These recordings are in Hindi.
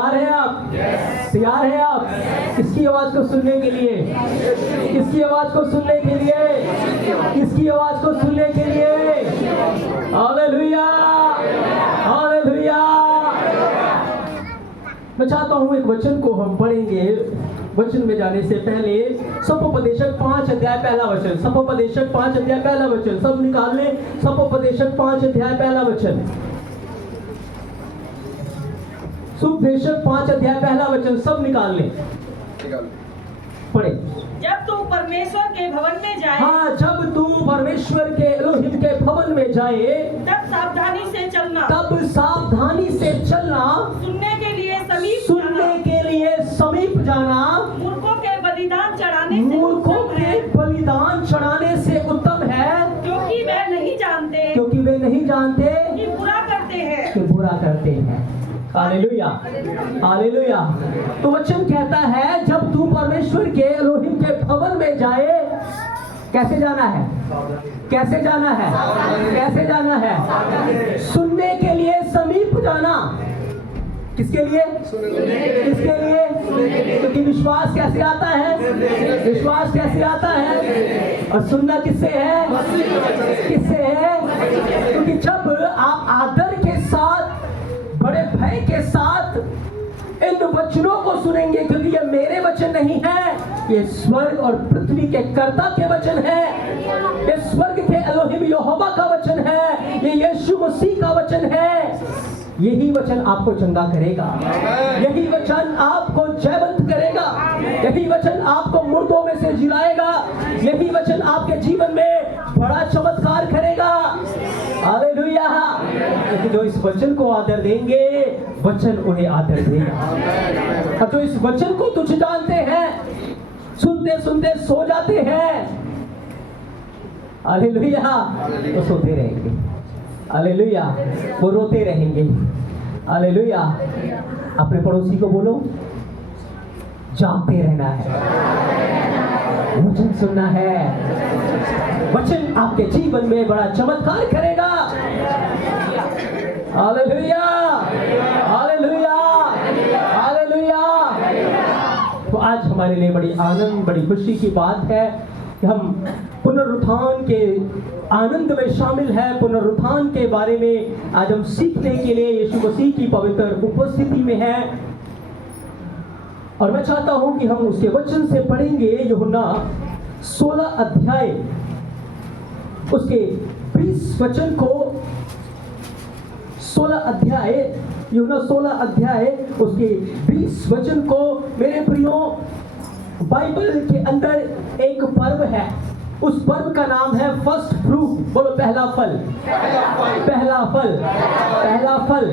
तैयार हैं आप? तैयार हैं आप? किसकी आवाज को सुनने के लिए? किसकी आवाज को सुनने के लिए? किसकी आवाज को सुनने के लिए? Hallelujah, hallelujah. मैं चाहता हूं एक वचन को हम पढ़ेंगे। वचन में जाने से पहले सपोपदेशक 5 अध्याय पहला वचन, सपोपदेशक 5 अध्याय पहला वचन, सब निकाल ले। सपोपदेशक 5 अध्याय पहला वचन, सुपदेशक 5 अध्याय पहला वचन, सब निकाल ले, पढ़े। जब तू परमेश्वर के भवन में जाए, हाँ, जब तू परमेश्वर के एलोहिम के भवन में जाए, तब सावधानी से चलना, तब सावधानी से चलना, सुनने के लिए समीप सुनने जाना, के लिए समीप जाना, मूर्खों के बलिदान चढ़ाने से मूर्खों उत्तम के है, बलिदान चढ़ाने से उत्तम है, क्योंकि वे नहीं जानते क्योंकि वे नहीं जानते कि बुरा करते हैं। कि बुरा करते हैं। Hallelujah, hallelujah. तो वचन कहता है जब तू परमेश्वर के एलोहिम के भवन में जाए, कैसे जाना है? कैसे जाना है? कैसे जाना है? सुनने के लिए समीप जाना। किसके लिए? किसके लिए? क्योंकि विश्वास कैसे आता है? विश्वास कैसे आता है? और सुनना किससे है? किससे है? क्योंकि जब आप आदर के साथ, बड़े भय के साथ इन वचनों को सुनेंगे, क्योंकि ये मेरे वचन नहीं है, ये स्वर्ग और पृथ्वी के कर्ता के वचन है, ये स्वर्ग के एलोहिम यहोवा का वचन है, ये यीशु मसीह का वचन है। यही वचन आपको चंगा करेगा, यही वचन आपको जयवंत करेगा, यही वचन आपको मुर्दों में से जिलाएगा, यही वचन आपके जीवन में बड़ा चमत्कार करेगा। हालेलुया। लेकिन जो इस वचन को आदर देंगे, वचन उन्हें आदर देगा। और जो इस वचन को तुच्छ जानते हैं, सुनते सुनते सो जाते हैं, हालेलुया, तो सोते रहेंगे। हालेलुया, वो रोते रहेंगे। हालेलुया। अपने पड़ोसी को बोलो, जागते रहना है, वचन सुनना है, वचन आपके जीवन में बड़ा चमत्कार करेगा। Hallelujah, hallelujah, hallelujah. तो आज हमारे लिए बड़ी आनंद, बड़ी खुशी की बात है कि हम पुनरुत्थान के आनंद में शामिल है। पुनरुत्थान के बारे में आज हम सीखने के लिए यीशु मसीह की पवित्र उपस्थिति में है, और मैं चाहता हूं कि हम उसके वचन से पढ़ेंगे। यूहन्ना 16 अध्याय उसके 20 वचन को, 16 अध्याय, यूहन्ना 16 अध्याय उसके 20 वचन को। मेरे प्रियो, बाइबल के अंदर एक पर्व है, उस पर्व का नाम है फर्स्ट फ्रूट। बोलो, पहला फल, पहला फल, पहला फल।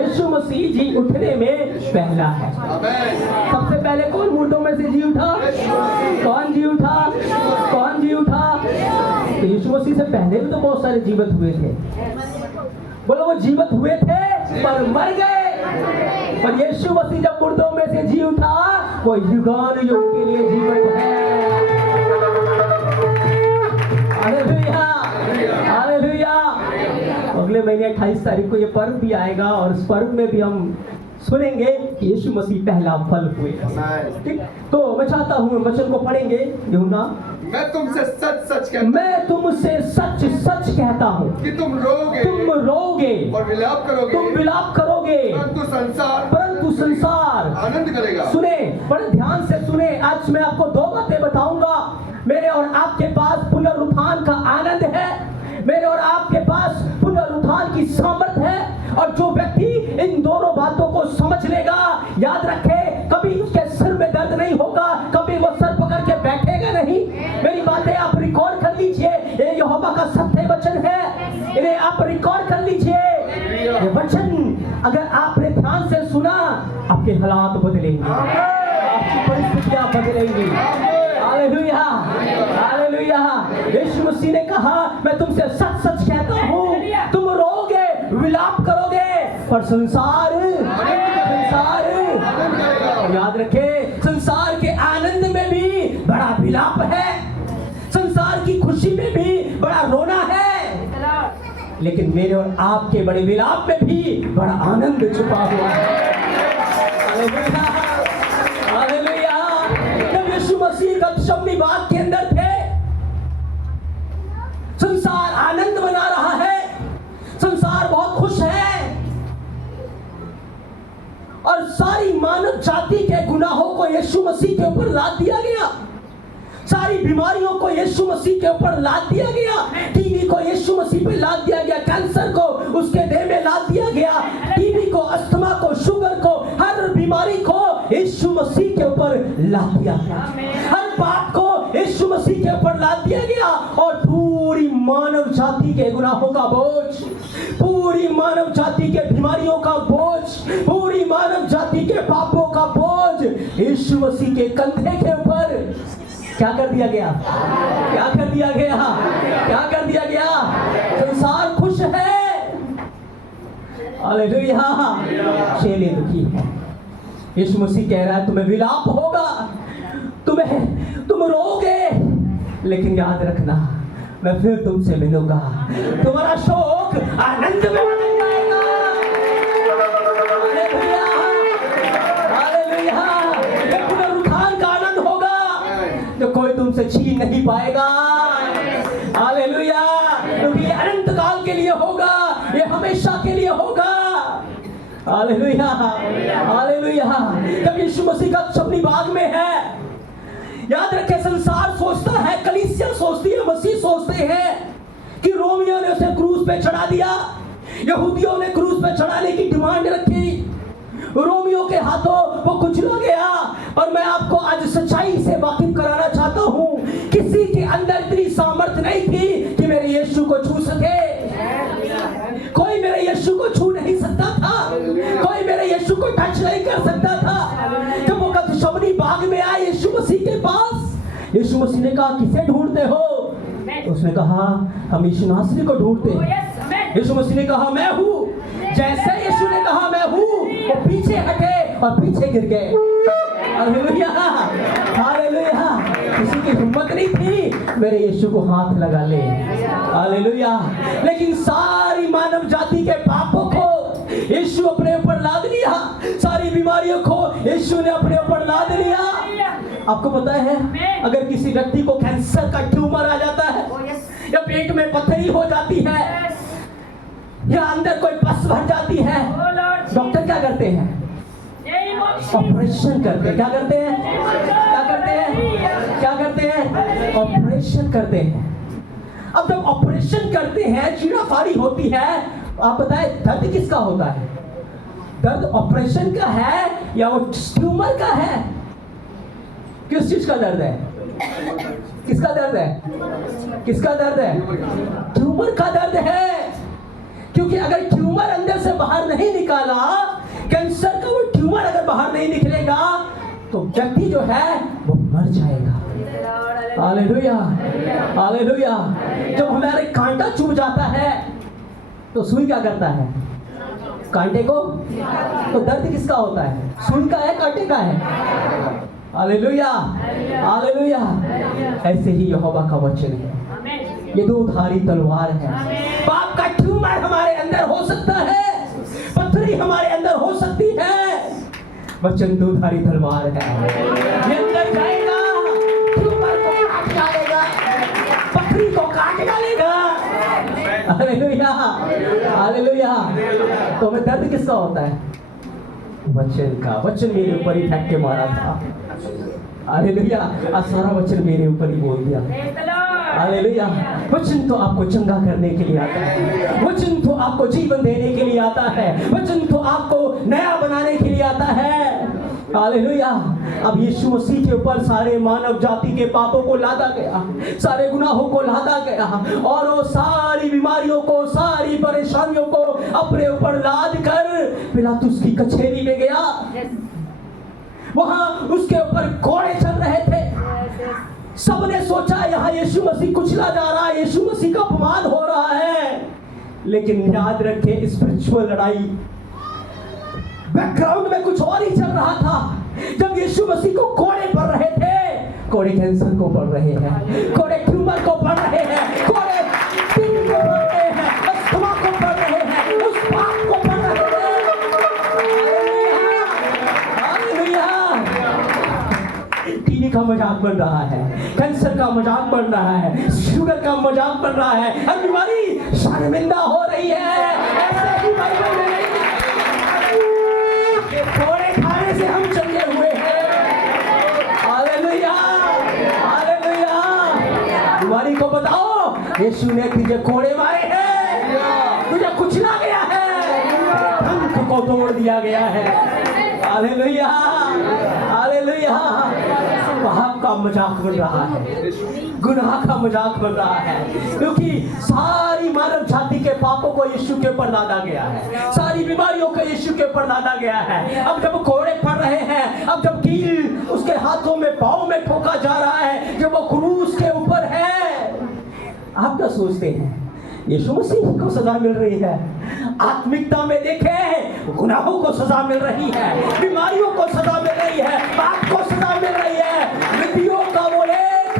यीशु मसीह जी उठने में पहला है। सबसे पहले कौन मुर्दों में से जी उठा? कौन जी उठा? कौन जी उठा? तो यीशु मसीह से पहले भी तो बहुत सारे जीवित हुए थे। बोलो, वो जीवित हुए थे पर मर गए, पर यीशु मसीह जब मुर्दों में से जी उठा, वो युगान युग के लिए जीवित है। Hallelujah, hallelujah. अगले महीने 28 तारीख को ये पर्व भी आएगा, और इस पर्व में भी हम सुनेंगे कि यीशु मसीह पहला फल हुए। ठीक, तो मैं चाहता हूँ वचन को पढ़ेंगे। यूहन्ना, मैं तुमसे सच सच कहता हूँ, मैं तुमसे सच सच कहता हूँ कि तुम रोगे और विलाप करोगे, तुम विलाप करोगे, परंतु संसार आनंद करेगा। सुने, बड़े ध्यान से सुने। आज मैं आपको 2 बातें बताऊंगा। मेरे और आपके पास पुनरुत्थान का आनंद है, मेरे और आपके पास पुनरुत्थान की सामर्थ है, और जो व्यक्ति इन दोनों बातों को समझ लेगा, याद रखे, कभी उसके सिर में दर्द नहीं होगा, कभी वो सर पकड़ के बैठेगा नहीं। मेरी बातें आप रिकॉर्ड कर लीजिए, ये यहोवा का सत्य वचन है, इन्हें आप रिकॉर्ड कर लीजिए। ये वचन अगर आपने ध्यान से सुना, आपके हालात बदलेंगे, आपकी परिस्थितियां बदलेंगी। Hallelujah, hallelujah. यीशु मसीह ने कहा, मैं तुमसे सच सच कहता हूँ, तुम रोगे, विलाप करोगे, पर संसार याद रखे, संसार के आनंद में भी बड़ा विलाप है, संसार की खुशी में भी बड़ा रोना है, लेकिन मेरे और आपके बड़े विलाप में भी बड़ा आनंद छुपा हुआ है। Hallelujah, hallelujah. जब यीशु मसीह गतशमनी बाग के अंदर थे, संसार आनंद मना रहा है, संसार बहुत खुश है, और सारी मानव जाति के गुनाहों को यीशु मसीह के ऊपर लाद दिया गया, सारी बीमारियों को यीशु मसीह के ऊपर लाद दिया गया, टीबी को यीशु मसीह पे लाद दिया गया, कैंसर को उसके देह में लाद दिया गया, टीबी को, अस्थमा को, शुगर को, हर बीमारी को यीशु मसीह के ऊपर लाद दिया गया, हर पाप को यीशु मसीह के ऊपर लाद दिया गया, और पूरी मानव जाति के गुनाहों का बोझ, पूरी मानव जाति के बीमारियों का बोझ, पूरी मानव जाति के पापों का बोझ यीशु मसीह के कंधे के ऊपर क्या कर दिया गया, क्या कर दिया गया, क्या कर दिया गया। संसार खुश है, हालेलुया, शेले दुखी है। यीशु मसीह कह रहा है तुम्हें विलाप होगा, तुम रोगे, लेकिन याद रखना मैं फिर तुमसे मिलूंगा, तुम्हारा शोक आनंद में बदल जाएगा। Hallelujah, hallelujah. ये पुनरुत्थान का आनंद होगा जो कोई तुमसे छीन नहीं पाएगा। हालेलुया, क्योंकि ये अनंत काल के लिए होगा, ये हमेशा के लिए होगा। Hallelujah, hallelujah. जब यीशु मसीह का गतशमनी बाग में है, याद रखें संसार सोचता है, कलीसिया सोचती है, मसीह सोचते हैं कि रोमियों ने उसे क्रूस पे चढ़ा दिया, यहूदियों ने क्रूस पे चढ़ाने की डिमांड रखी, रोमियों के हाथों वो कुचला गया। पर मैं आपको आज सच्चाई से वाकिफ कराना चाहता हूं, किसी के अंदर इतनी सामर्थ्य नहीं थी कि मेरे यीशु को छू सके। कोई मेरे यीशु को छू नहीं सकता था, कोई मेरे यीशु को टच नहीं कर सकता था। जब वो गतशमनी बाग में आए यीशु मसीह के पास, यीशु मसीह ने कहा किसे ढूंढते हो? उसने कहा हम यीशु नासरी को ढूंढते हैं। यीशु मसीह ने कहा मैं हूँ। जैसे यीशु ने कहा मैं हूँ, वो पीछे हटे और पीछे गिर गए। Hallelujah, hallelujah. किसी की हिम्मत नहीं थी मेरे यीशु को हाथ लगा ले। हालेलुया। लेकिन सारी मानव जाति के पापों को यीशु अपने ऊपर लाद लिया, सारी बीमारियों को यीशु ने अपने ऊपर लाद लिया। आपको पता है अगर किसी व्यक्ति को कैंसर का ट्यूमर आ जाता है, या पेट में पथरी हो जाती है, या अंदर कोई पस भर जाती है, डॉक्टर क्या करते हैं? ऑपरेशन करते हैं। क्या करते हैं? क्या करते हैं? क्या करते हैं? ऑपरेशन करते हैं। अब जब ऑपरेशन करते हैं, चीराफाड़ी होती है, आप बताएं दर्द किसका होता है? दर्द ऑपरेशन का है या वो ट्यूमर का है? किस चीज का दर्द है? किसका दर्द है? किसका दर्द है? ट्यूमर का दर्द है। क्योंकि अगर ट्यूमर अंदर से बाहर नहीं निकाला, कैंसर का वो ट्यूमर अगर बाहर नहीं निकलेगा, तो व्यक्ति जो है वो मर जाएगा। Hallelujah, hallelujah. जब हमारे कांटा चुभ जाता है तो सुई क्या करता है? कांटे को। तो दर्द किसका होता है? सुई का है, कांटे का है? Hallelujah, hallelujah. ऐसे ही यहोवा का वचन है, ये दो धारी तलवार है। पाप का ट्यूमर हमारे अंदर हो सकता है, पथरी हमारे अंदर हो सकती है, वचन दो धारी तलवार है। ये अंदर जाएगा, ट्यूमर को काट डालेगा, पथरी को काट डालेगा। Hallelujah, hallelujah. तो हमें दर्द किसका होता है? वचन का। वचन मेरे ऊपर ही फेंक के मारा था। हालेलुया। आज सारा वचन मेरे ऊपर ही बोल दिया। हालेलुया। वचन तो आपको चंगा करने के लिए आता है, वचन तो आपको जीवन देने के लिए आता है, वचन तो आपको नया बनाने के लिए आता है। हालेलुया। अब यीशु मसीह के ऊपर सारे मानव जाति के पापों को लादा गया, सारे गुनाहों को लादा गया, और वो सारी बीमारियों को, सारी परेशानियों को अपने ऊपर लाद कर पिलातुस की कचहरी में गया। वहां उसके ऊपर घोड़े चल रहे थे। सबने सोचा यहाँ यीशु मसीह कुचला जा रहा है, यीशु मसीह का अपमान हो रहा है। लेकिन याद रखें, स्पिरिचुअल लड़ाई बैकग्राउंड में कुछ और ही चल रहा था। जब यीशु मसीह को कोड़े पड़ रहे थे, कोड़े कैंसर को पड़ रहे हैं, कोड़े ट्यूमर को पड़ रहे हैं, कोड़े टीबी को पड़ रहे हैं, अस्थमा को पड़ रहे हैं, उस पाप को पड़ रहे हैं। मजाक बन रहा है, कैंसर का मजाक बन रहा है, शुगर का मजाक बन रहा है, हर बीमारी शर्मिंदा हो रही है। ऐसे ही बाइबल में नहीं, ये कोड़े खाने से हम चंगे हुए हैं। Hallelujah, hallelujah. बीमारी को बताओ, यीशु ने तुझे कोड़े मारे हैं, तुझे कुचला गया है, धन को तोड़ दिया गया है। Hallelujah, hallelujah. पाप का मजाक बन रहा है, गुनाह का मजाक बन रहा है, क्योंकि सारी मानव जाति के पापों को यीशु के ऊपर लादा गया है, सारी बीमारियों को यीशु के ऊपर लादा गया है। अब जब कोड़े पड़ रहे हैं, अब जब कील उसके हाथों में पाँव में ठोका जा रहा है, जब वो क्रूस के ऊपर है, आप क्या सोचते हैं? यीशु मसीह को सजा मिल रही है। आत्मिकता में देखें, गुनाहों को सजा मिल रही है, बीमारियों को सजा मिल रही है, पाप को सजा मिल रही है। विधियों का वो लेख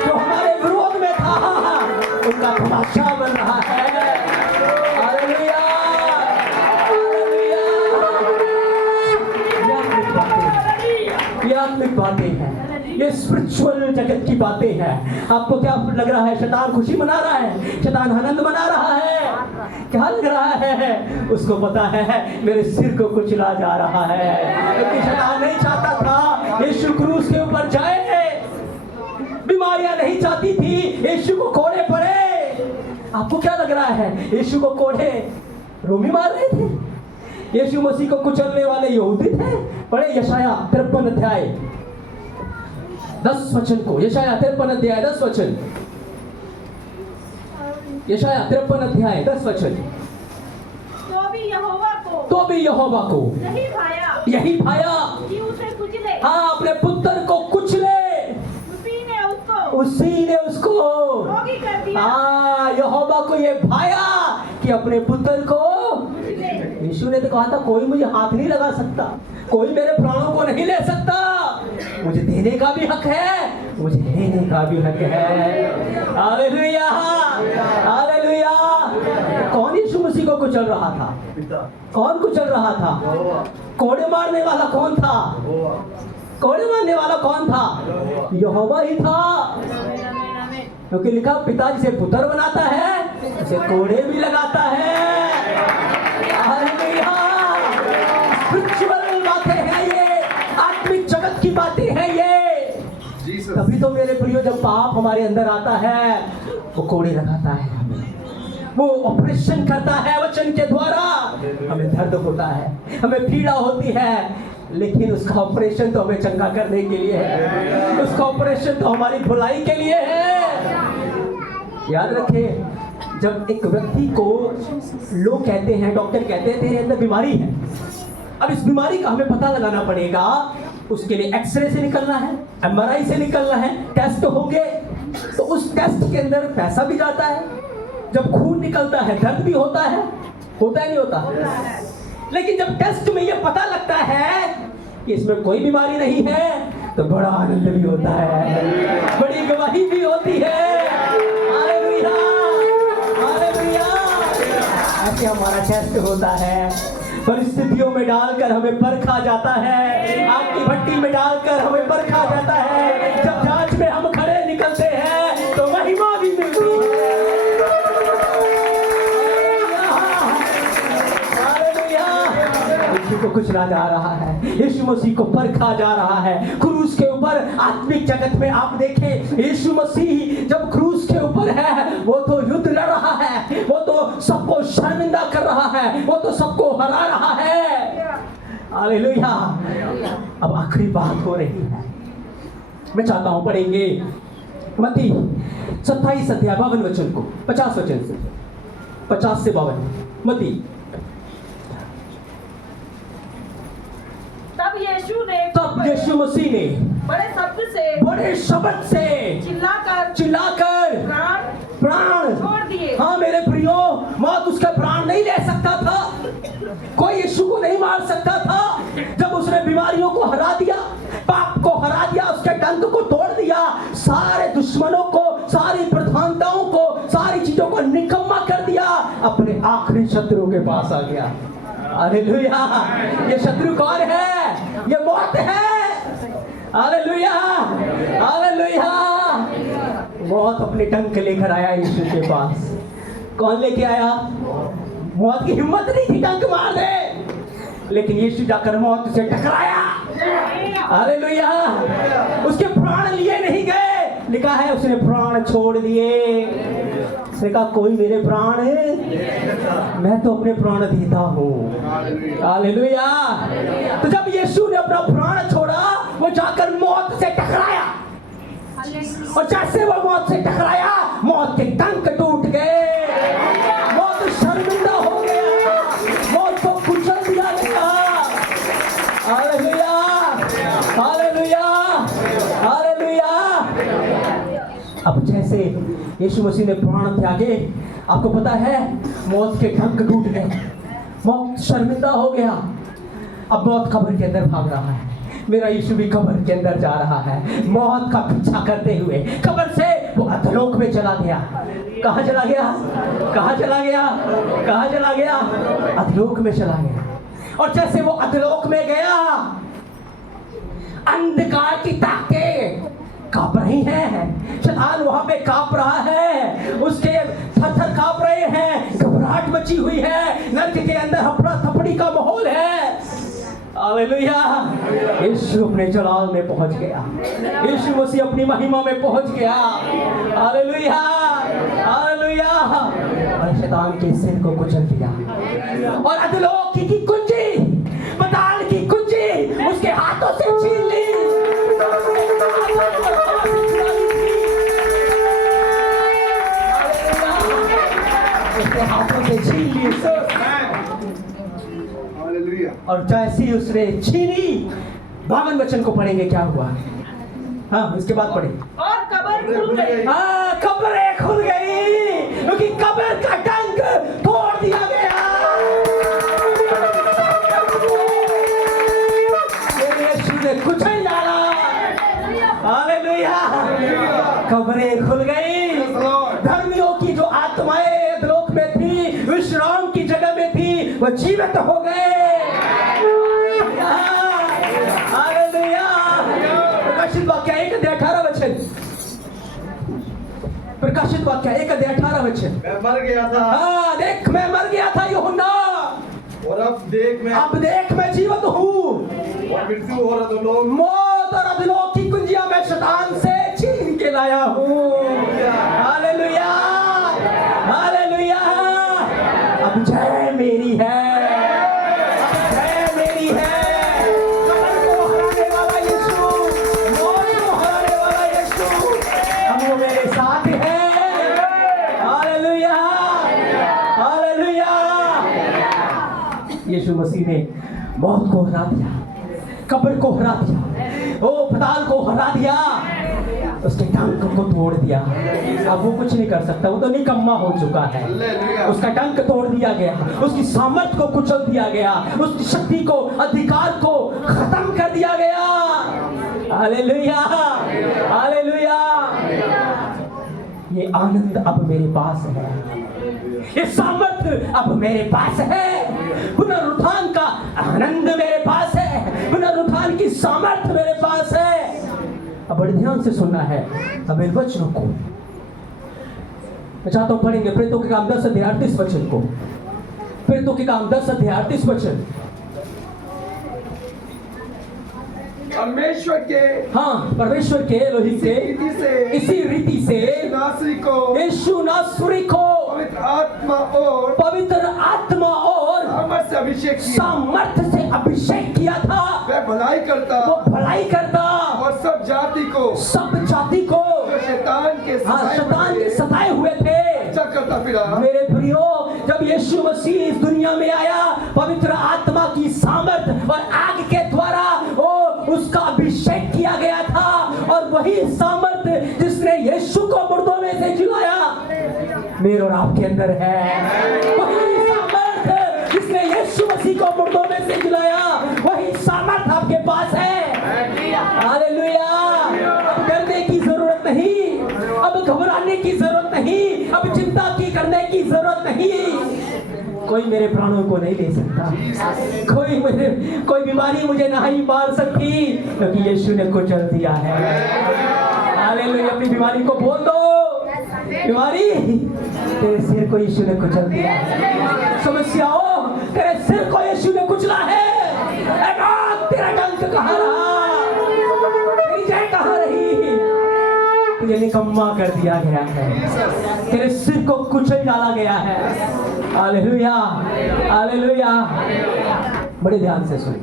जो हमारे विरोध में था, उनका तमाशा बन रहा है। Hallelujah, hallelujah. ये आत्मिक बातें हैं, ये स्पिरिचुअल जगत की बातें हैं। आपको क्या लग रहा है? शैतान खुशी मना रहा है, शैतान आनंद मना रहा है। क्या लग रहा है? उसको पता है मेरे सिर को कुचला जा रहा है, क्योंकि शैतान नहीं चाहता था यीशु क्रूस के ऊपर जाए, बीमारियां नहीं चाहती थी यीशु को कोड़े पड़े। आपको क्या लग रहा है? यीशु को कोड़े रोमी मार रहे थे, यीशु मसीह को कुचलने वाले यहूदी थे। पढ़े यशाया 53 अध्याय 10 वचन को, यशाया 53 अध्याय 10 वचन, यशाया 53 अध्याय 10 वचन। तो भी यहोवा को, तो भी यहोवा को यही भाया कि उसे कुचले, हाँ, अपने पुत्र को कुचले, उसी ने उसको रोगी कर दिया। हाँ, यहोवा को ये भाया कि अपने पुत्र को। यीशु ने तो कहा था कोई मुझे हाथ नहीं लगा सकता, कोई मेरे प्राणों को नहीं ले सकता, मुझे देने का भी हक है, मुझे लेने का भी हक है। Hallelujah, hallelujah. कौन यीशु मसीह को कुचल रहा था? कौन कुचल रहा था? कोड़े मारने वाला कौन था? कोड़े मारने वाला कौन था? यहोवा ही था, क्योंकि लिखा पिता जिसे पुत्र बनाता है उसे कोड़े भी लगाता है। हालेलुया। स्पिरिचुअल बातें हैं ये, आत्मिक जगत की बातें हैं ये। तभी तो मेरे प्रियो, जब पाप हमारे अंदर आता है वो कोड़े लगाता है हमें, वो ऑपरेशन करता है वचन के द्वारा। हमें दर्द होता है, हमें पीड़ा होती है, लेकिन उसका ऑपरेशन तो हमें चंगा करने के लिए है, उसका ऑपरेशन तो हमारी भलाई के लिए है। याद रखें, जब एक व्यक्ति को लोग कहते हैं, डॉक्टर कहते हैं तेरे अंदर बीमारी है, अब इस बीमारी का हमें पता लगाना पड़ेगा। उसके लिए एक्सरे से निकलना है, MRI से निकलना है, टेस्ट होंगे, तो उस टेस्ट के अंदर पैसा भी जाता है। जब खून निकलता है दर्द भी होता है, होता है नहीं होता? लेकिन जब टेस्ट में ये पता लगता है कि इसमें कोई बीमारी नहीं है, तो बड़ा आनंद भी होता है, बड़ी गवाही भी होती है। Hallelujah, hallelujah. ऐसे हमारा टेस्ट होता है, परिस्थितियों में डालकर हमें परखा जाता है, आग की भट्टी में डालकर हमें परखा जाता है। जब जांच में हम खड़े निकलते हैं तो महिमा भी मिलती है। यीशु को कुचला जा रहा है, यीशु मसीह को परखा जा रहा है क्रूस के ऊपर। आत्मिक जगत में आप देखें, यीशु मसीह जब क्रूस के ऊपर है, वो तो युद्ध लड़ रहा है, वो तो सबको शर्मिंदा कर रहा है, वो तो सबको हरा रहा है। हालेलुया। अब आखिरी बात हो रही है, मैं चाहता हूं पढ़ेंगे मत्ती 27 अध्याय 52 वचन को, 50 वचन से, 50 से 52 मत्ती। तब यीशु मसीह ने बड़े शब्द से चिल्लाकर प्राण छोड़ दिए। हाँ मेरे प्रियो, मौत उसके प्राण नहीं ले सकता था, कोई यीशु को नहीं मार सकता था। जब उसने बीमारियों को हरा दिया, पाप को हरा दिया, उसके डंक को तोड़ दिया, सारे दुश्मनों को, सारी प्रधानताओं को, सारी चीजों को निकम्मा कर दिया, अपने आखिरी शत्रु के पास आ गया। हालेलुया। ये शत्रु कौन है? ये मौत है। Hallelujah, hallelujah. मौत अपने डंक लेकर आया यीशु के पास। कौन लेके आया? मौत की हिम्मत नहीं थी डंक मार दे, लेकिन यीशु जाकर मौत से टकराया। हालेलुया। उसके प्राण लिए नहीं गए, लिखा है उसने प्राण छोड़ दिए। उसने कहा कोई मेरे प्राण है, मैं तो अपने प्राण देता हूँ। हालेलुया। तो जब यीशु ने अपना प्राण छोड़ा, वो जाकर मौत से टकराया, और जैसे वो मौत से टकराया, मौत के डंक टूट गए, मौत शर्मिंदा हो गया, मौत को कुचल दिया गया। Hallelujah, hallelujah, hallelujah. अब जैसे यीशु मसीह ने प्राण त्यागे, आपको पता है मौत के डंक टूट गए, मौत शर्मिंदा हो गया। अब मौत कब्र के अंदर भाग रहा है। मेरा यीशु भी कब्र के अंदर जा रहा है, मौत का पीछा करते हुए। कब्र से वो अधोलोक में चला गया। कहाँ चला गया? कहाँ चला गया? कहाँ चला गया? अधोलोक में चला गया। और जैसे वो अधोलोक में गया, अंधकार की ताकतें कांप रही हैं, शैतान वहां पे कांप रहा है, उसके थर-थर कांप रहे हैं, घबराहट मची हुई है, नरक के अंदर हफड़ा थपड़ी का माहौल है। हालेलुया। यीशु अपने जलाल में पहुंच गया, यीशु मसीह अपनी महिमा में पहुंच गया। Hallelujah, hallelujah. और शैतान के सिर को कुचल दिया, और अधोलोक की कुंजी, पाताल की कुंजी उसके हाथों से छीन ली। उसके हाथों से छीन ली। और जैसे ही उसने छीनी, 52 वचन को पढ़ेंगे क्या हुआ। हाँ, इसके बाद पढ़े। और कब्र खुल गई। हाँ, कब्रें खुल गई, क्योंकि कब्र का डंक तोड़ दिया गया। यीशु ने कुचल डाला। हालेलुया। कब्रें खुल गई। धर्मियों की जो आत्माएं अधोलोक में थी, विश्राम की जगह में थी, वो जीवित हो गए। हालेलुया। प्रकाशित वाक्य 1:18 वचन। प्रकाशित वाक्य 1:18 वचन। मैं मर गया था। हाँ, देख मैं मर गया था यूहन्ना, और अब देख मैं जीवित हूँ। और मृत्यु और अधोलोक, मौत और अधोलोक की कुंजियां मैं शैतान से छीन के लाया हूँ। Hallelujah, hallelujah. अब जय मेरी है, अब जय मेरी है। कब्र को हराने वाला यीशु, मौत को हराने वाला यीशु, अब वो मेरे साथ है। Hallelujah, hallelujah. यीशु मसीह ने मौत को हरा दिया, कब्र को हरा दिया, ओ पाताल को हरा दिया, उसके डंक को तोड़ दिया। अब वो कुछ नहीं कर सकता, वो तो निकम्मा हो चुका है। उसका डंक तोड़ दिया गया, उसकी सामर्थ को कुचल दिया गया, उसकी शक्ति को, अधिकार को खत्म कर दिया गया। Hallelujah, hallelujah. ये आनंद अब मेरे पास है, ये सामर्थ अब मेरे पास है, पुनरुत्थान का आनंद मेरे पास है, पुनरुत्थान की सामर्थ मेरे पास है। अब बड़े ध्यान से सुनना है अब इन वचनों को। मैं चाहता हूं पढ़ेंगे प्रेरितों के काम 10:38 वचन को। प्रेरितों के काम 10:38 वचन। परमेश्वर के, हाँ, परमेश्वर के एलोहिम के इसी रीति से यीशु नासरी को पवित्र आत्मा और सामर्थ से अभिषेक किया था। वह भलाई करता, वो भलाई करता और सब जाति को जो शैतान के सताए हुए थे अच्छा करता फिरा। मेरे प्रियो, जब यीशु मसीह इस दुनिया में आया, पवित्र आत्मा की सामर्थ और आग के द्वारा वो उसका अभिषेक किया गया था, और वही सामर्थ जिसने यीशु को मुर्दों में से जिलाया मेरे और आपके अंदर है। वही सामर्थ जिसने यीशु मसीह को मुर्दों में से जिलाया, वही सामर्थ आपके पास है। हालेलुया। अब डरने की जरूरत नहीं, अब घबराने की जरूरत नहीं, अब चिंता की करने की जरूरत नहीं। कोई मेरे प्राणों को नहीं ले सकता, कोई बीमारी मुझे नहीं मार सकती, क्योंकि यीशु ने कुचल दिया है। हालेलुया। अपनी बीमारी को बोल दो, बीमारी तेरे सिर को यीशु ने कुचल दिया है। समस्याओं तेरे सिर को यीशु ने कुचला है। तेरा डंक कहाँ रहा, तेरी जय कहाँ रही, तुझे निकम्मा कर दिया गया है, तेरे सिर को कुचल डाला गया है। Hallelujah, hallelujah. बड़े ध्यान से सुन।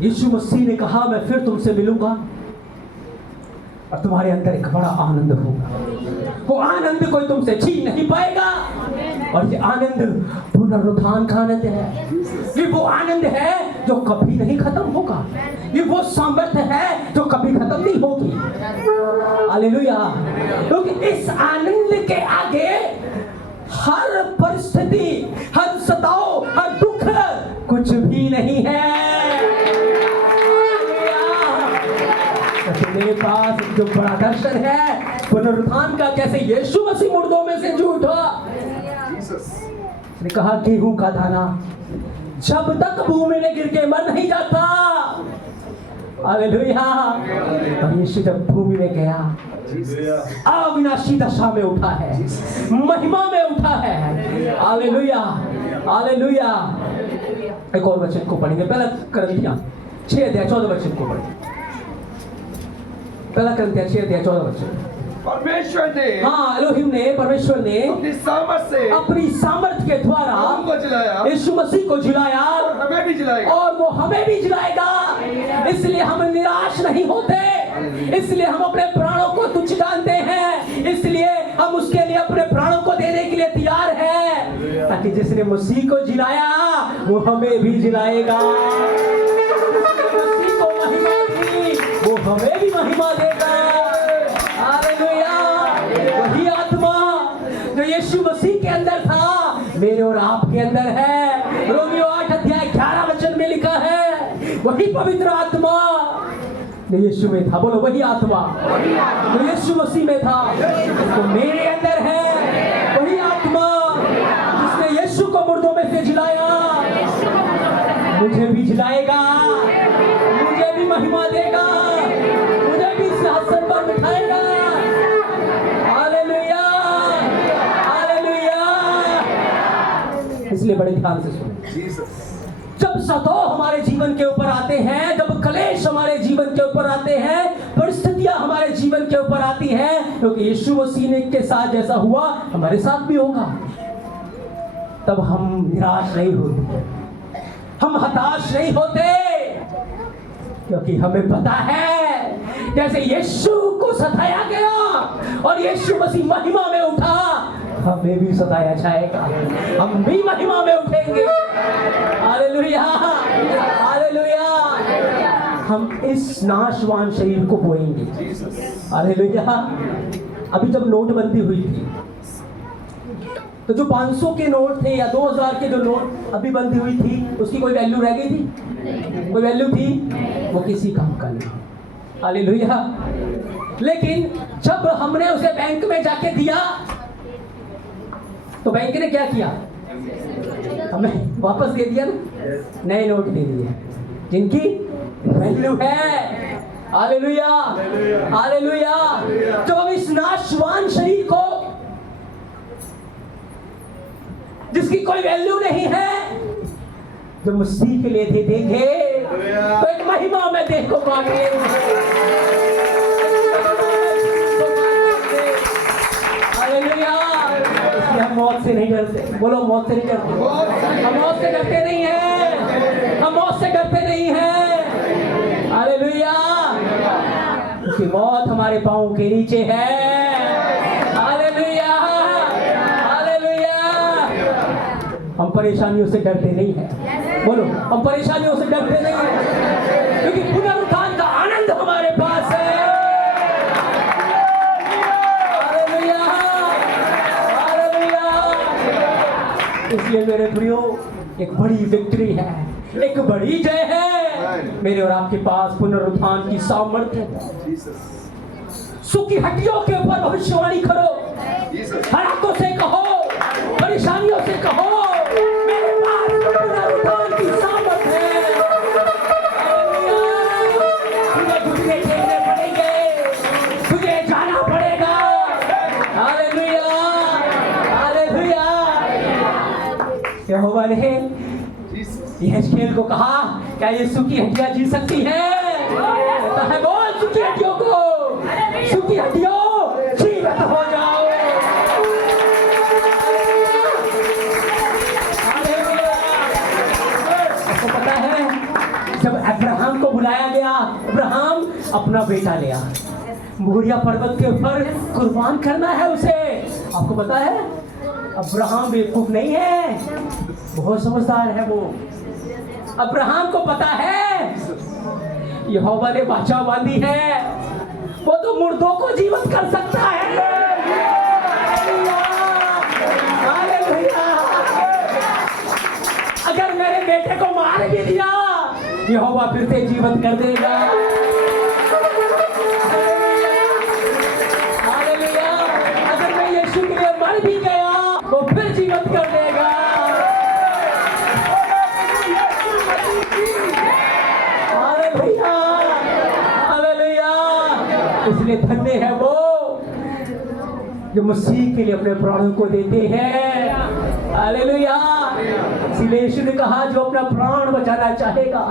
यीशु मसीह ने कहा मैं फिर तुमसे मिलूंगा और तुम्हारे अंदर एक बड़ा आनंद होगा, वो आनंद कोई तुमसे छीन नहीं पाएगा। और ये आनंद पुनरुत्थान का आनंद है, ये वो आनंद है जो कभी नहीं खत्म होगा, ये वो सामर्थ्य है जो कभी खत्म नहीं होगी। हालेलुया। क्योंकि इस आनंद के आगे हर परिस्थिति, हर सताओ, हर दुख कुछ भी नहीं है। मेरे पास जो बड़ा दर्शन है पुनरुत्थान का, कैसे यीशु मसीह मुर्दों में से जी उठा। उसने कहा गेहूं का दाना जब तक भूमि में गिर के मर नहीं जाता। हालेलुया। और यीशु जब भूमि में गया अविनाशी दशा में उठा है, महिमा में उठा है। Hallelujah, hallelujah. एक और वचन को पढ़ेंगे, पहला करंथियां 6:14 वचन को पढ़ेंगे। पहला करंथियां 6:14 वचन। परमेश्वर ने, हाँ एलोहिम ने, परमेश्वर ने अपनी सामर्थ के द्वारा हमको जिलाया, यीशु मसीह को जिलाया, और हमें भी जिलाएगा, और वो हमें भी जिलाएगा। इसलिए हम निराश नहीं होते, इसलिए हम अपने प्राणों को तुच्छ जानते हैं, इसलिए हम उसके लिए अपने प्राणों को देने के लिए तैयार हैं, ताकि जिसने मसीह को जिलाया वो हमें भी जिलाएगा। मसीह को महिमा दी, वो हमें भी महिमा देगा। वही आत्मा जो यीशु मसीह के अंदर था मेरे और आपके अंदर है। रोमियो 8:11 वचन में लिखा है वही पवित्र आत्मा जो यीशु में था, बोलो वही आत्मा जो यीशु मसीह में था तो मेरे अंदर है। वही आत्मा जिसने यीशु को मुर्दों में से जिलाया मुझे भी जिलाएगा, मुझे भी महिमा देगा, मुझे भी सिंहासन पर बिठाएगा। इसलिए बड़े ध्यान से सुनो। जब सताव हमारे जीवन के ऊपर आते हैं, जब क्लेश हमारे जीवन के ऊपर आते हैं, परिस्थितियां हमारे जीवन के ऊपर आती हैं, क्योंकि यीशु मसीह के साथ जैसा हुआ हमारे साथ भी होगा, तब हम निराश नहीं होते, हम हताश नहीं होते, क्योंकि हमें पता है जैसे यीशु को सताया गया और यीशु मसीह महिमा में उठा, हमें भी सताया जाएगा, हम भी महिमा में उठेंगे। Hallelujah, hallelujah. हम इस नाशवान शरीर को बोएंगे। हालेलुया। अभी जब नोटबंदी हुई थी तो जो 500 के नोट थे या 2000 के जो नोट अभी बंदी हुई थी, उसकी कोई वैल्यू रह गई थी? कोई वैल्यू थी? वो किसी काम का नहीं। हालेलुया। लेकिन जब हमने उसे बैंक में जाके दिया तो बैंक ने क्या किया? हमें वापस दे दिया ना, नए नोट दे दिए जिनकी वैल्यू है। Hallelujah, hallelujah. जब हम इस नाशवान शरीर को जिसकी कोई वैल्यू नहीं है जब मसीह के लिए दे देंगे तो एक महिमा में देह को पाएंगे। हालेलुया। हम मौत से नहीं डरते, बोलो मौत से नहीं डरते, हम मौत से डरते नहीं हैं, हम मौत से डरते नहीं हैं। हालेलुया। क्योंकि मौत हमारे पांव के नीचे है। Hallelujah, hallelujah. हम परेशानियों से डरते नहीं हैं, बोलो हम परेशानियों से डरते नहीं हैं, क्योंकि पुनरुत्थान का आनंद हमारे पास है। इसलिए मेरे प्रियो एक बड़ी विक्ट्री है, एक बड़ी जय है मेरे और आपके पास। पुनरुत्थान की सामर्थ्य है। सूखी हड्डियों के ऊपर भविष्यवाणी करो, हड़ाकों से कहो, परेशान यहोवा ने यहेजकेल को कहा, क्या यीशु की हड्डियां जी सकती हैं? कहता है, बोल सूखी हड्डियों को, सूखी हड्डियों जीवित हो जाओ। आपको पता है, जब अब्राहम को बुलाया गया, अब्राहम अपना बेटा ले आ, मोरिया पर्वत के ऊपर कुर्बान करना है उसे। आपको पता है, अब्राहम बेवकूफ नहीं है, बहुत समझदार है वो। अब्राहम को पता है यहोवा ने वाचा बांधी है, वो तो मुर्दों को जीवित कर सकता है। अगर मेरे बेटे को मार भी दिया, यहोवा फिर से जीवित कर देगा। अगर मैं यीशु के लिए मर भी गया, वो फिर जीवित कर देगा। इसलिए धन्य है वो जो मसीह के लिए अपने प्राणों को देते हैं। हालेलुया। इसलिए यीशु ने कहा, जो अपना प्राण बचाना चाहेगा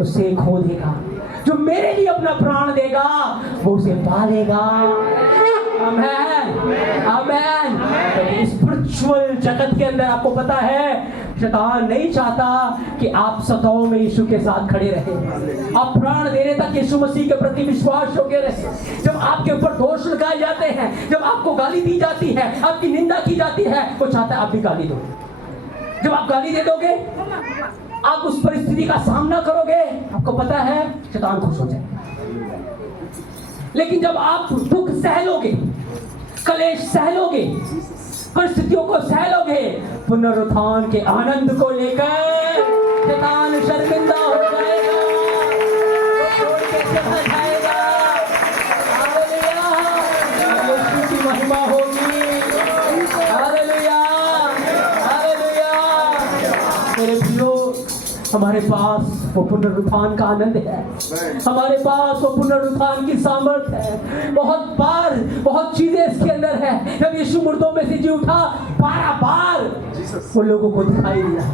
उसे खो देगा, जो मेरे लिए अपना प्राण देगा वो उसे पालेगा। आमेन, आमेन। तो स्पिरिचुअल जगत के अंदर आपको पता है, शैतान नहीं चाहता कि आप सताओं में यीशु के साथ खड़े रहे, आप प्राण देने तक यीशु मसीह के प्रति विश्वास होके रहे। जब आपके ऊपर दोष लगाए जाते हैं, जब आपको गाली दी जाती है, आपकी निंदा की जाती है, वो चाहता है आप भी गाली दो। जब आप गाली दे दोगे, आप उस परिस्थिति का सामना करोगे, आपको पता है शैतान खुश हो जाएगा। लेकिन जब आप दुख सह लोगे, कलेश सह लोगे, परिस्थितियों को सह लोगे, पुनरुत्थान के आनंद को लेकर शैतान शर्मिंदा हो जाएगा, छोड़ के चला जाएगा। हालेलुया, यीशु की महिमा होगी। Hallelujah, hallelujah. मेरे प्रियो, हमारे पास वो पुनरुत्थान का आनंद है, हमारे पास वो पुनरुत्थान की सामर्थ्य है। बहुत बार बहुत चीजें इसके अंदर है। जब यीशु मुर्दों में से जी उठा, 12 बार वो लोगों को दिखाई दिया।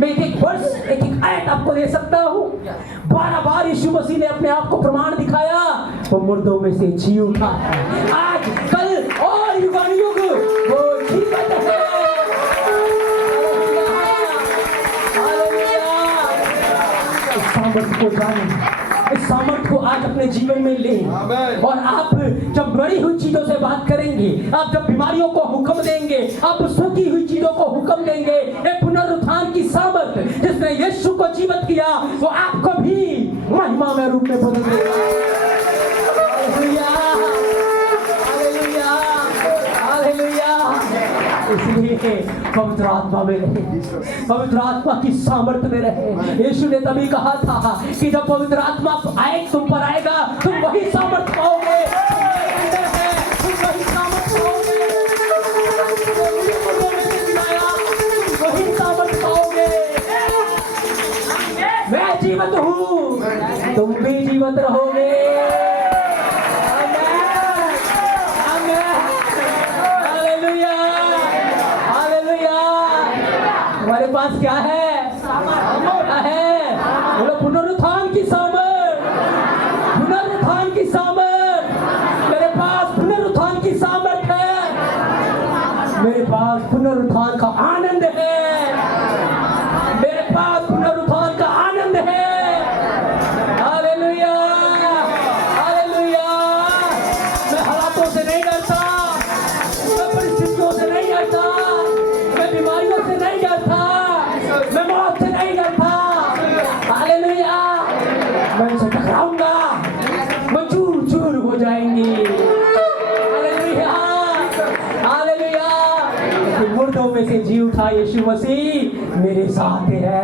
मैं एक वर्ष, एक आयत आपको दे सकता हूँ। 12 बार यीशु मसीह ने अपने आप को प्रमाण दिखाया, वो मुर्दों में से जी उठा है। आज, कल और युगानुयुग वो जीवित है। सामर्थ को जाने, इस सामर्थ को आज अपने जीवन में ले। और आप जब बड़ी हुई चीजों से बात करेंगे, आप जब बीमारियों को हुक्म देंगे, आप सूखी हुई चीजों को हुक्म देंगे, एक पुनरुत्थान की सामर्थ जिसने यीशु को जीवित किया, वो आपको भी महिमा में रूप में बदल देगा। Hallelujah, hallelujah, hallelujah. इसलिए पवित्र आत्मा में रहे, पवित्र आत्मा की सामर्थ्य में रहे। यीशु ने तभी कहा था कि जब पवित्र आत्मा आए तुम पर आएगा, तुम वही सामर्थ्य पाओगे, तुम वही सामर्थ्य पाओगे, वही सामर्थ्य पाओगे। मैं जीवित हूँ, तुम भी जीवित रहोगे। हमारे पास क्या है? क्या है? बोलो पुनरुत्थान की सामर्थ, पुनरुत्थान की सामर्थ। मेरे पास पुनरुत्थान की सामर्थ है, मेरे पास पुनरुत्थान का आनंद है, मेरे पास पुनरुत्थान का आनंद है। Hallelujah, hallelujah. मैं हालातों से नहीं डरता, मैं परिस्थितियों से नहीं डरता, मैं बीमारियों से नहीं डरता, मैं मौत से नहीं डरता। हालेलुया। मैं उनसे टकराऊंगा, वो चूर चूर हो जाएंगी। Hallelujah, hallelujah. मुर्दों में से जी उठा यीशु मसीह मेरे साथ है,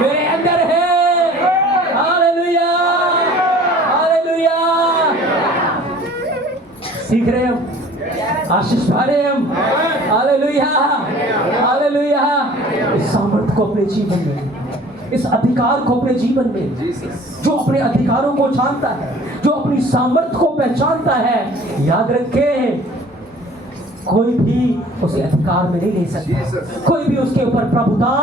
मेरे अंदर है। Hallelujah, hallelujah. सीख रहे हम, आशीष पा रहे हम। Hallelujah, hallelujah. इस सामर्थ्य को अपने जीवन में, इस अधिकार को अपने जीवन में, जो अपने अधिकारों को जानता है, जो अपनी सामर्थ्य को पहचानता है, याद रखे कोई भी उसे अधिकार में नहीं ले सकता, कोई भी उसके ऊपर प्रभुता।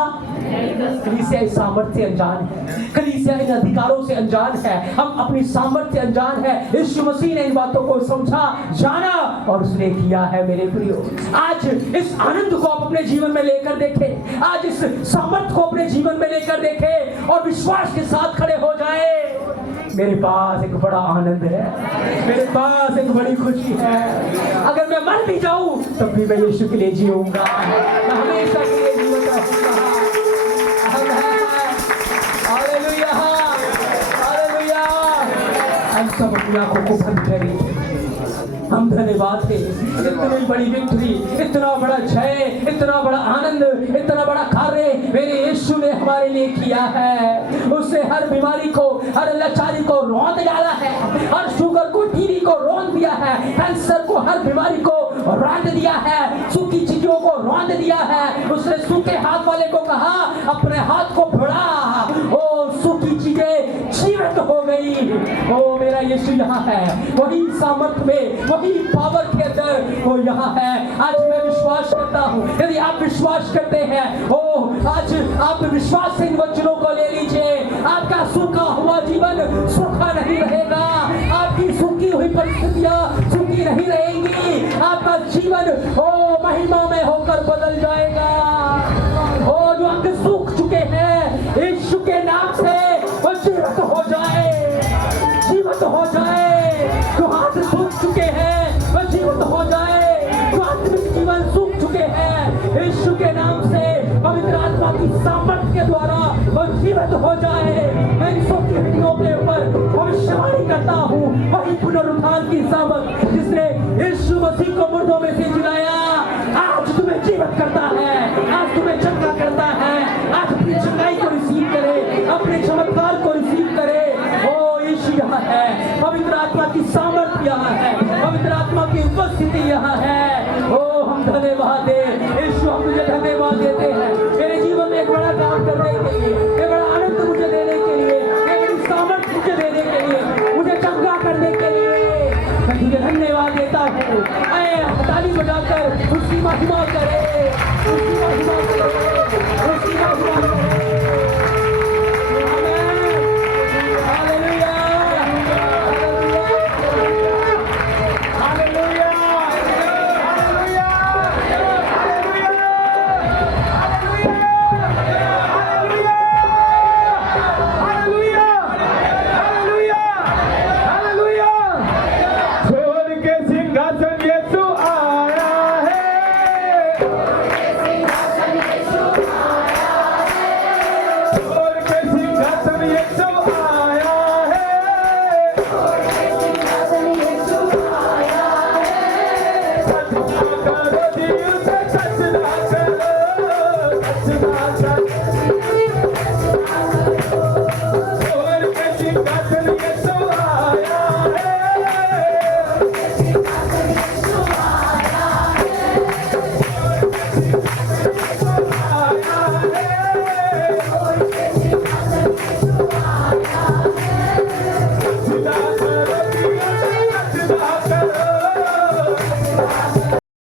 कलीसिया इस सामर्थ्य से अनजान है, कलीसिया इन अधिकारों से अनजान है, हम अपनी सामर्थ्य से अनजान है। यीशु मसीह ने इन बातों को समझा, जाना और उसने किया है। मेरे प्रियो, आज इस आनंद को आप अपने जीवन में लेकर देखें, आज इस सामर्थ्य को अपने जीवन में लेकर देखें और विश्वास के साथ खड़े हो जाए। मेरे पास एक बड़ा आनंद है, मेरे पास एक बड़ी खुशी है। अगर मैं मर भी जाऊं तब भी मैं यीशु के लिए जीऊंगा, मैं हमेशा के लिए जीवित रहूंगा। Hallelujah, hallelujah. हम सब अपनी आंखों को बंद करें। हम धन्यवाद है, इतनी बड़ी विक्ट्री, इतना बड़ा जय, इतना बड़ा आनंद, इतना बड़ा कार्य मेरे यीशु ने हमारे लिए किया है। उसने हर बीमारी को, हर लाचारी को रौंद डाला है, हर शुगर को, टीबी को रौंद दिया है, कैंसर को, हर बीमारी को रौंद दिया है, सूखी चीजों को रौंद दिया है। उसने सूखे हाथ वाले को कहा अपने हाथ को बढ़ा, ओ सूखी चीजें जीवित हो गई। ओ मेरा यीशु यहाँ है, वही सामर्थ्य में, वही पावर के अंदर वो यहाँ है। आज मैं विश्वास करता हूँ, यदि आप विश्वास करते हैं, ओ आज आप विश्वास से इन वचनों को ले लीजिए। आपका सूखा हुआ जीवन सूखा नहीं रहेगा, आपकी सूखी हुई परिस्थितियां सूखी नहीं रहेंगी, आपका जीवन ओ महिमा में होकर बदल जाएगा। ओ जो अंग सूख चुके हैं यीशु के नाम से वो जीवित हो जाए, जीवित हो जाए। जो हाथ सूख चुके हैं वो जीवित हो जाए, जो आत्मिक जीवन सूख चुके हैं यीशु के नाम से पवित्र आत्मा की सामर्थ्य के द्वारा वो जीवित हो जाए। मैं इन सूखी हड्डियों के ऊपर भविष्यवाणी करता हूँ, वही पुनरुत्थान की सामर्थ जिसने यीशु मसीह को मुर्दों में से जिलाया, आज तुम्हें जीवित करता है, आज तुम्हें चंगा करता है। आज अपनी चंगाई को रिसीव करे, अपने चमत्कार को रिसीव करे। ओ यीशु यहाँ है, पवित्र आत्मा की सामर्थ यहाँ है, पवित्र आत्मा की उपस्थिति यहाँ है। ओ हम धन्यवाद दे यीशु, हम तुझे धन्यवाद देते हैं मेरे जीवन में एक बड़ा काम करने के लिए, एक बड़ा आनंद मुझे देने के लिए, एक बड़ी सामर्थ मुझे देने के लिए, मुझे चंगा करने के लिए मैं तुझे धन्यवाद देता हूँ। आए ताली बजाकर उसकी महिमा करे, उसकी महिमा करे, उसकी महिमा करे। Deus